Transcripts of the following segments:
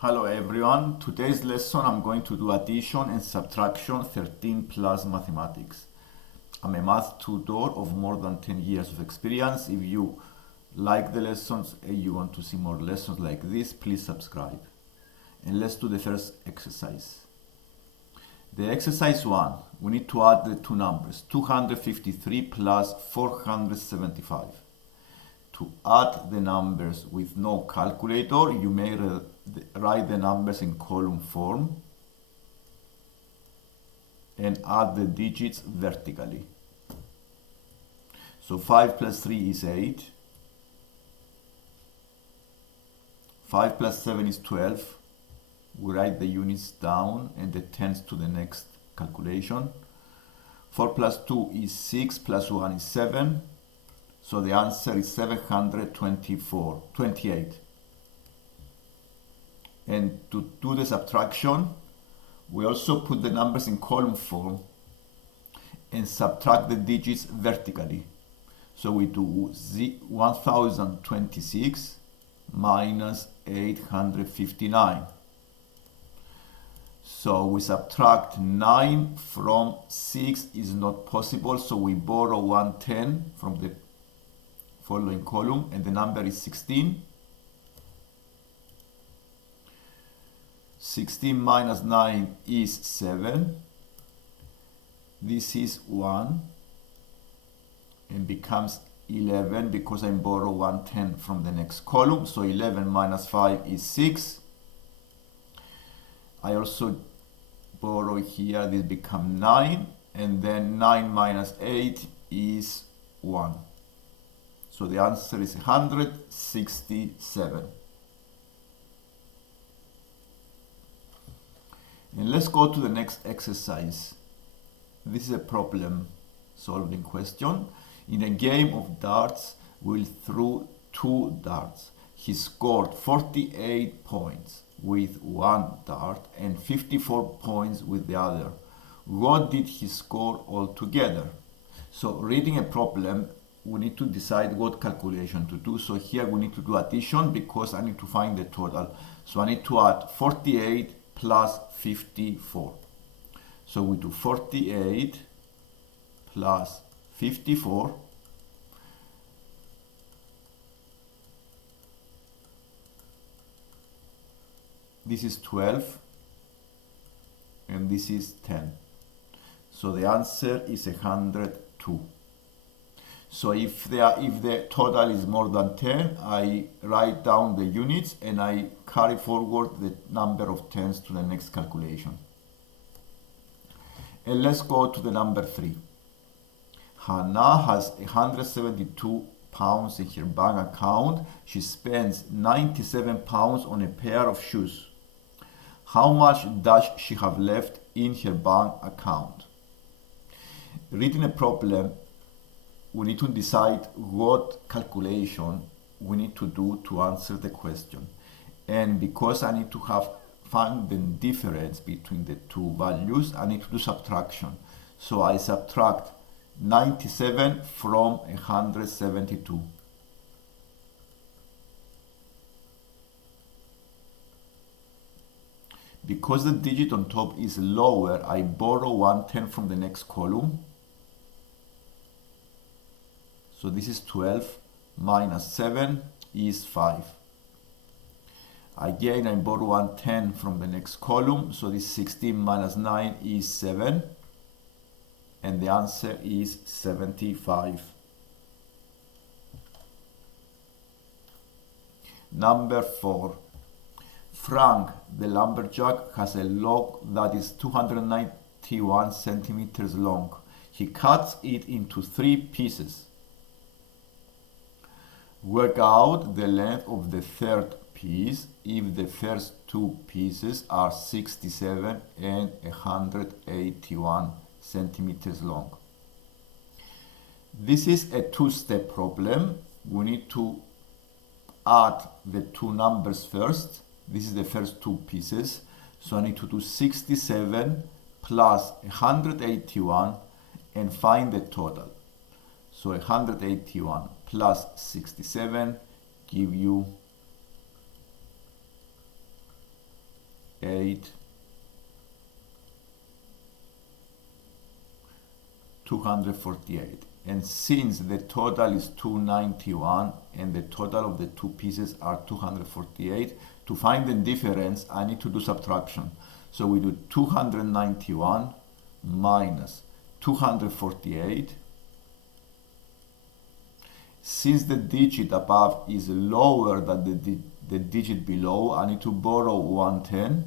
Hello everyone, today's lesson I'm going to do addition and subtraction 13 plus mathematics. I'm a math tutor of more than 10 years of experience. If you like the lessons and you want to see more lessons like this, please subscribe. And let's do the first exercise. The exercise 1, we need to add the two numbers, 253 plus 475. To add the numbers with no calculator, you may write the numbers in column form and add the digits vertically. So 5 plus 3 is 8. 5 plus 7 is 12. We write the units down and the tens to the next calculation. 4 plus 2 is 6, plus 1 is 7. So the answer is 728. And to do the subtraction, we also put the numbers in column form and subtract the digits vertically. So we do 1026 minus 859. So we subtract 9 from 6 is not possible, so we borrow 110 from the following column, and the number is 16. 16 minus 9 is 7. This is 1 and becomes 11 because I borrow 110 from the next column. So 11 minus 5 is 6. I also borrow here, this becomes 9, and then 9 minus 8 is 1. So the answer is 167. And let's go to the next exercise. This is a problem solving question. In a game of darts, we threw 2 darts. He scored 48 points with one dart and 54 points with the other. What did he score altogether? So reading a problem, we need to decide what calculation to do. So here we need to do addition because I need to find the total. So I need to add 48 plus 54. So we do 48 plus 54. This is 12 and this is 10. So the answer is 102. So if the total is more than 10, I write down the units and I carry forward the number of tens to the next calculation. And let's go to the number 3. Hannah has 172 pounds in her bank account. She spends 97 pounds on a pair of shoes. How much does she have left in her bank account? Reading a problem, we need to decide what calculation we need to do to answer the question. And because I need to find the difference between the two values, I need to do subtraction. So I subtract 97 from 172. Because the digit on top is lower, I borrow 110 from the next column. So this is 12 minus 7 is 5. Again, I borrow 110 from the next column. So this 16 minus 9 is 7. And the answer is 75. Number 4. Frank, the lumberjack, has a log that is 291 centimeters long. He cuts it into 3 pieces. Work out the length of the third piece if the first 2 pieces are 67 and 181 centimeters long. This is a 2-step problem. We need to add the 2 numbers first. This is the first 2 pieces. So I need to do 67 plus 181 and find the total. So 181 plus 67 give you 8, 248. And since the total is 291 and the total of the two pieces are 248, to find the difference, I need to do subtraction. So we do 291 minus 248. Since the digit above is lower than the digit below, I need to borrow 110.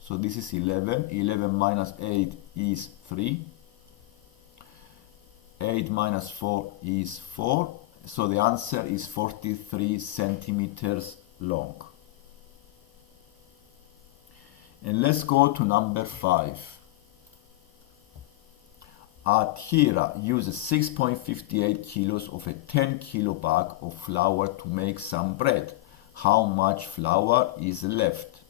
So this is 11. 11 minus 8 is 3. 8 minus 4 is 4. So the answer is 43 centimeters long. And let's go to number 5. Adhira uses 6.58 kilos of a 10 kilo bag of flour to make some bread. How much flour is left?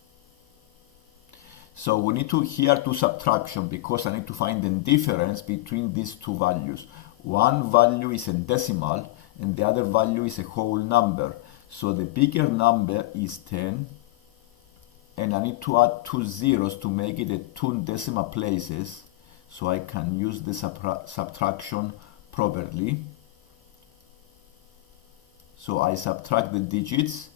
So we need to here do subtraction because I need to find the difference between these two values. One value is a decimal and the other value is a whole number. So the bigger number is 10 and I need to add 2 zeros to make it a 2 decimal places so I can use the subtraction properly. So I subtract the digits.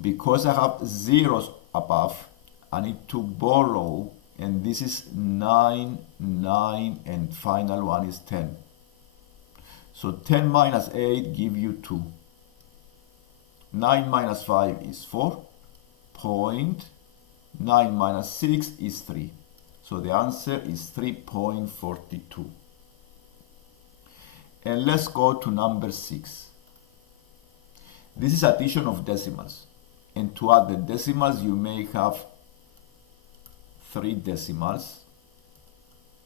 Because I have zeros above, I need to borrow, and this is 9, 9, and final one is 10. So 10 minus 8 give you 2. 9 minus 5 is 4. 9 minus 6 is 3. So the answer is 3.42. And let's go to number 6. This is addition of decimals. And to add the decimals, you may have 3 decimals.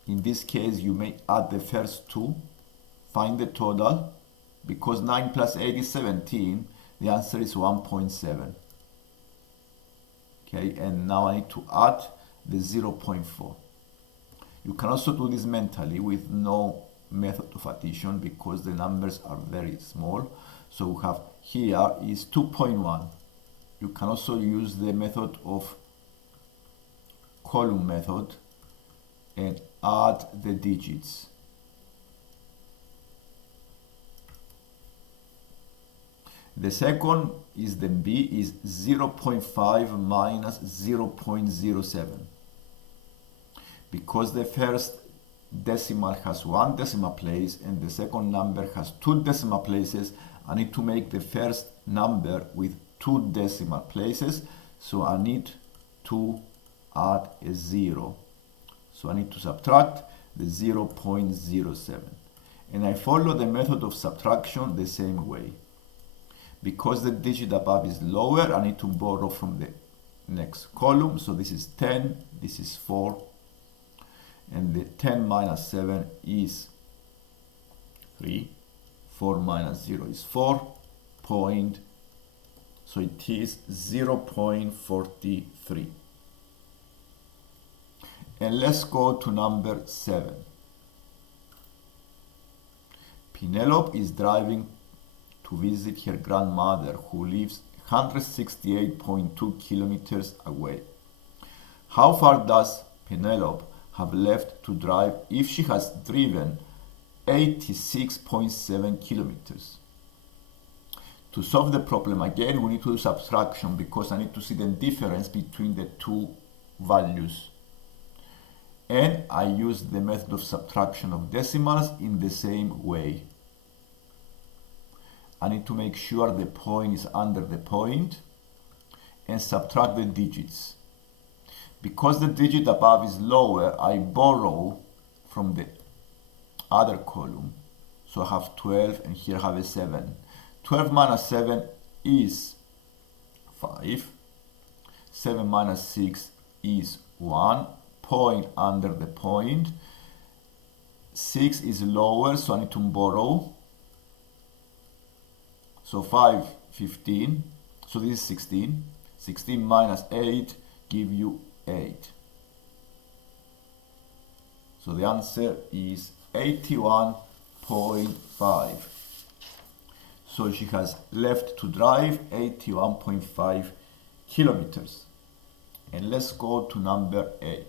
In this case, you may add the first 2. Find the total. Because 9 plus 8 is 17, the answer is 1.7. Okay, and now I need to add the 0.4. You can also do this mentally with no method of addition because the numbers are very small. So we have here is 2.1. You can also use the method of column method and add the digits. The second is the B is 0.5 minus 0.07. Because the first decimal has 1 decimal place and the second number has 2 decimal places, I need to make the first number with 2 decimal places. So I need to add a 0. So I need to subtract the 0.07. And I follow the method of subtraction the same way. Because the digit above is lower, I need to borrow from the next column. So this is 10, this is 4, and the 10 minus 7 is 3. 4 minus 0 is 4. So it is 0.43. And let's go to number 7. Penelope is driving to visit her grandmother who lives 168.2 kilometers away. How far does Penelope have left to drive if she has driven 86.7 kilometers? To solve the problem again, we need to do subtraction because I need to see the difference between the two values. And I use the method of subtraction of decimals in the same way. I need to make sure the point is under the point and subtract the digits. Because the digit above is lower, I borrow from the other column. So I have 12 and here I have a 7. 12 minus 7 is 5. 7 minus 6 is 1. Point under the point. 6 is lower, so I need to borrow. So 5, 15. So this is 16. 16 minus 8 give you 8. So the answer is 81.5. So she has left to drive 81.5 kilometers. And let's go to number 8.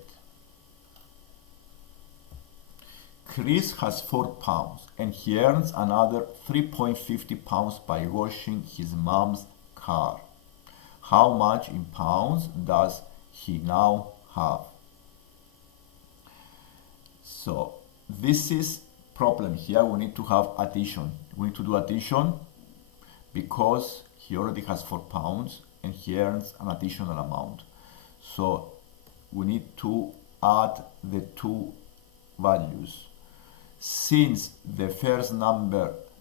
Chris has 4 pounds and he earns another 3.50 pounds by washing his mom's car. How much in pounds does he now have? So this is problem here. We need to have addition. We need to do addition because he already has 4 pounds and he earns an additional amount. So we need to add the two values. Since the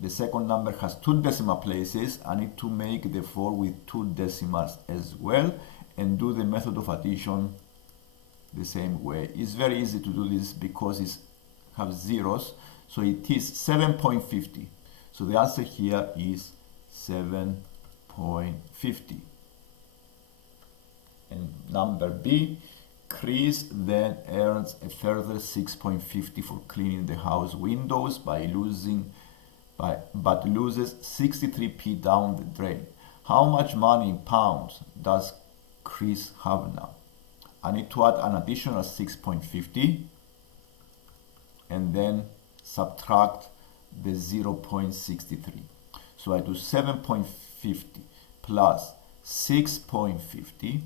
second number has 2 decimal places, I need to make the 4 with 2 decimals as well and do the method of addition the same way. It's very easy to do this because it has zeros. So it is 7.50. So the answer here is 7.50. And number B, Chris then earns a further 6.50 for cleaning the house windows but loses 63p down the drain. How much money in pounds does Chris have now? I need to add an additional 6.50 and then subtract the 0.63. So I do 7.50 plus 6.50.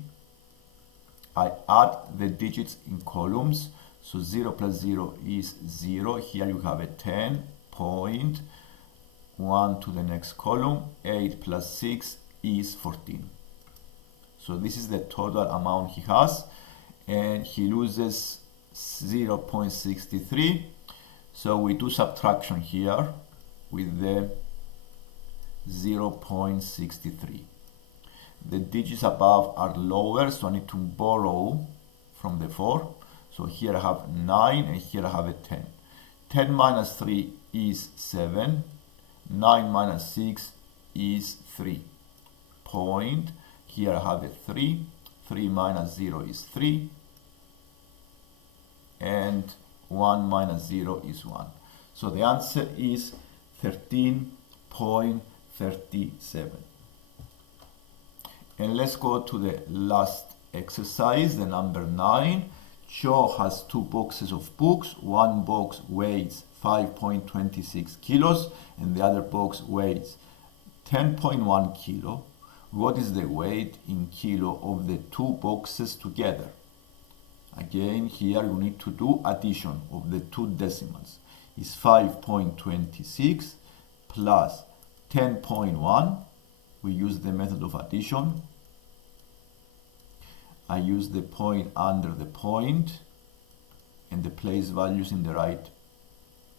I add the digits in columns, so 0 plus 0 is 0. Here you have a 10 point, 1 to the next column, 8 plus 6 is 14. So this is the total amount he has, and he loses 0.63. So we do subtraction here with the 0.63. The digits above are lower, so I need to borrow from the 4. So here I have 9 and here I have a 10. 10 minus 3 is 7. 9 minus 6 is 3. Point. Here I have a 3. 3 minus 0 is 3. And 1 minus 0 is 1. So the answer is 13.37. And let's go to the last exercise, the number 9. Joe has 2 boxes of books. One box weighs 5.26 kilos and the other box weighs 10.1 kilo. What is the weight in kilo of the 2 boxes together? Again, here you need to do addition of the 2 decimals. It's 5.26 plus 10.1. We use the method of addition. I use the point under the point and the place values in the right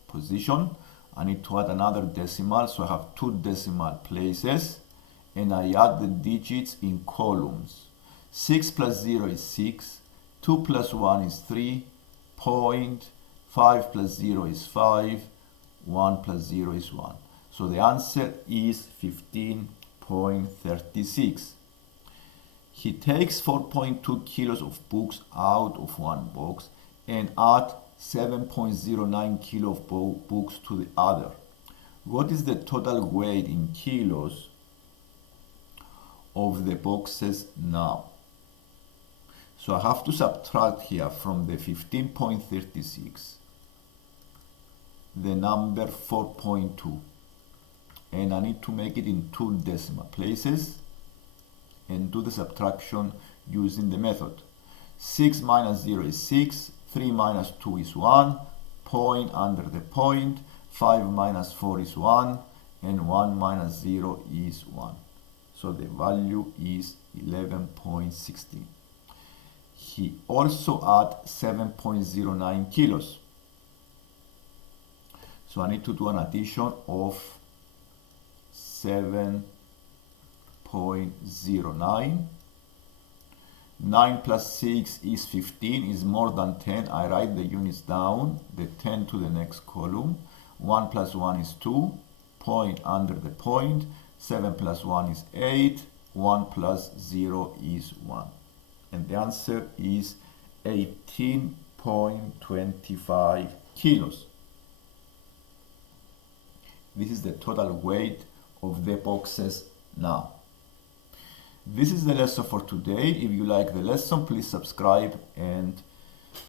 position. I need to add another decimal, so I have 2 decimal places and I add the digits in columns. 6 plus 0 is 6, 2 plus 1 is 3, point, 5 plus 0 is 5, 1 plus 0 is 1. So the answer is 15.36. He takes 4.2 kilos of books out of one box and add 7.09 kilo of books to the other. What is the total weight in kilos of the boxes now? So I have to subtract here from the 15.36 the number 4.2, and I need to make it in 2 decimal places and do the subtraction using the method. 6 minus 0 is 6, 3 minus 2 is 1, point under the point, 5 minus 4 is 1, and 1 minus 0 is 1. So the value is 11.16. He also add 7.09 kilos. So I need to do an addition of 7.09. 9 plus 6 is 15, is more than 10. I write the units down, the 10 to the next column. 1 plus 1 is 2, point under the point. 7 plus 1 is 8, 1 plus 0 is 1. And the answer is 18.25 kilos. This is the total weight of the boxes now. This is the lesson for today. If you like the lesson, please subscribe and